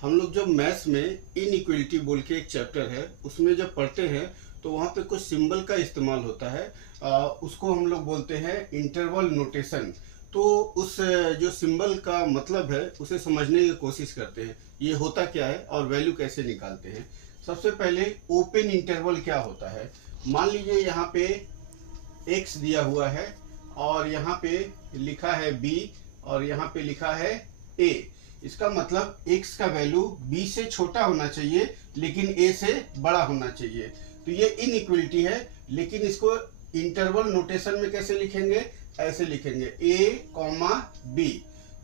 हम लोग जब मैथ्स में इनइक्वलिटी बोल के एक चैप्टर है उसमें जब पढ़ते हैं तो वहाँ पे कुछ सिंबल का इस्तेमाल होता है। उसको हम लोग बोलते हैं इंटरवल नोटेशन। तो उस जो सिंबल का मतलब है उसे समझने की कोशिश करते हैं, ये होता क्या है और वैल्यू कैसे निकालते हैं। सबसे पहले ओपन इंटरवल क्या होता है। मान लीजिए यहाँ पे x दिया हुआ है और यहाँ पे लिखा है b और यहाँ पे लिखा है a। इसका मतलब x का वैल्यू b से छोटा होना चाहिए लेकिन a से बड़ा होना चाहिए। तो ये इनइक्वलिटी है, लेकिन इसको इंटरवल नोटेशन में कैसे लिखेंगे, ऐसे लिखेंगे a कॉमा b।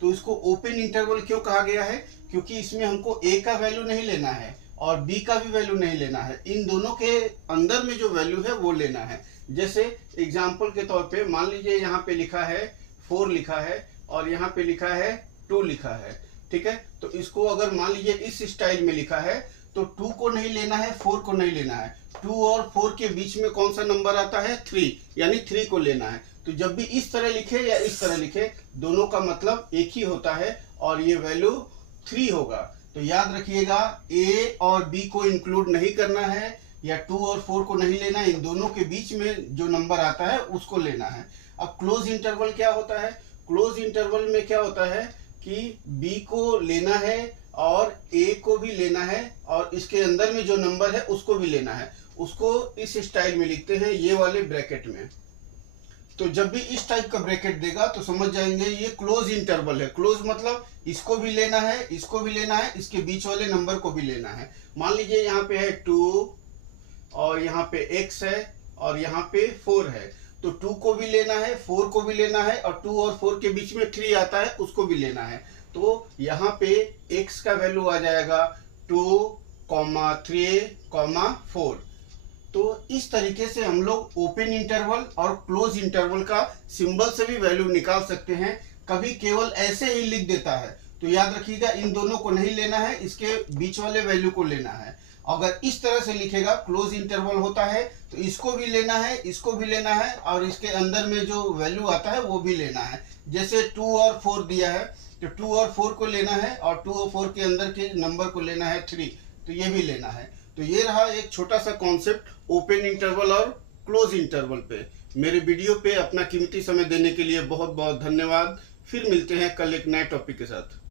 तो इसको ओपन इंटरवल क्यों कहा गया है, क्योंकि इसमें हमको a का वैल्यू नहीं लेना है और b का भी वैल्यू नहीं लेना है, इन दोनों के अंदर में जो वैल्यू है वो लेना है। जैसे एग्जाम्पल के तौर पे मान लीजिए यहाँ पे लिखा है 4 लिखा है और यहाँ पे लिखा है 2 लिखा है, ठीक है। तो इसको अगर मान लीजिए इस स्टाइल में लिखा है तो 2 को नहीं लेना है, 4 को नहीं लेना है। 2 और 4 के बीच में कौन सा नंबर आता है, 3, यानी 3 को लेना है। तो जब भी इस तरह लिखे या इस तरह लिखे, दोनों का मतलब एक ही होता है और ये वैल्यू 3 होगा। तो याद रखिएगा a और b को इंक्लूड नहीं करना है या 2 और 4 को नहीं लेना, इन दोनों के बीच में जो नंबर आता है उसको लेना है। अब क्लोज इंटरवल क्या होता है, क्लोज इंटरवल में क्या होता है कि b को लेना है और a को भी लेना है और इसके अंदर में जो नंबर है उसको भी लेना है। उसको इस स्टाइल में लिखते हैं, ये वाले ब्रैकेट में। तो जब भी इस टाइप का ब्रैकेट देगा तो समझ जाएंगे ये क्लोज इंटरवल है। क्लोज मतलब इसको भी लेना है, इसको भी लेना है, इसके बीच वाले नंबर को भी लेना है। मान लीजिए यहाँ पे है 2 और यहाँ पे x है और यहाँ पे 4 है, तो 2 को भी लेना है, 4 को भी लेना है और 2 और 4 के बीच में 3 आता है उसको भी लेना है। तो यहाँ पे x का वैल्यू आ जाएगा 2, 3, 4। तो इस तरीके से हम लोग ओपन इंटरवल और क्लोज इंटरवल का सिंबल से भी वैल्यू निकाल सकते हैं। कभी केवल ऐसे ही लिख देता है तो याद रखिएगा इन दोनों को नहीं लेना है, इसके बीच वाले वैल्यू को लेना है। अगर इस तरह से लिखेगा क्लोज इंटरवल होता है तो इसको भी लेना है, इसको भी लेना है और इसके अंदर में जो वैल्यू आता है वो भी लेना है। जैसे 2 और 4 दिया है तो 2 और 4 को लेना है और 2 और 4 के अंदर के नंबर को लेना है 3, तो ये भी लेना है। तो ये रहा एक छोटा सा कॉन्सेप्ट ओपन इंटरवल और क्लोज इंटरवल पे। मेरे वीडियो पे अपना कीमती समय देने के लिए बहुत बहुत धन्यवाद। फिर मिलते हैं कल एक नए टॉपिक के साथ।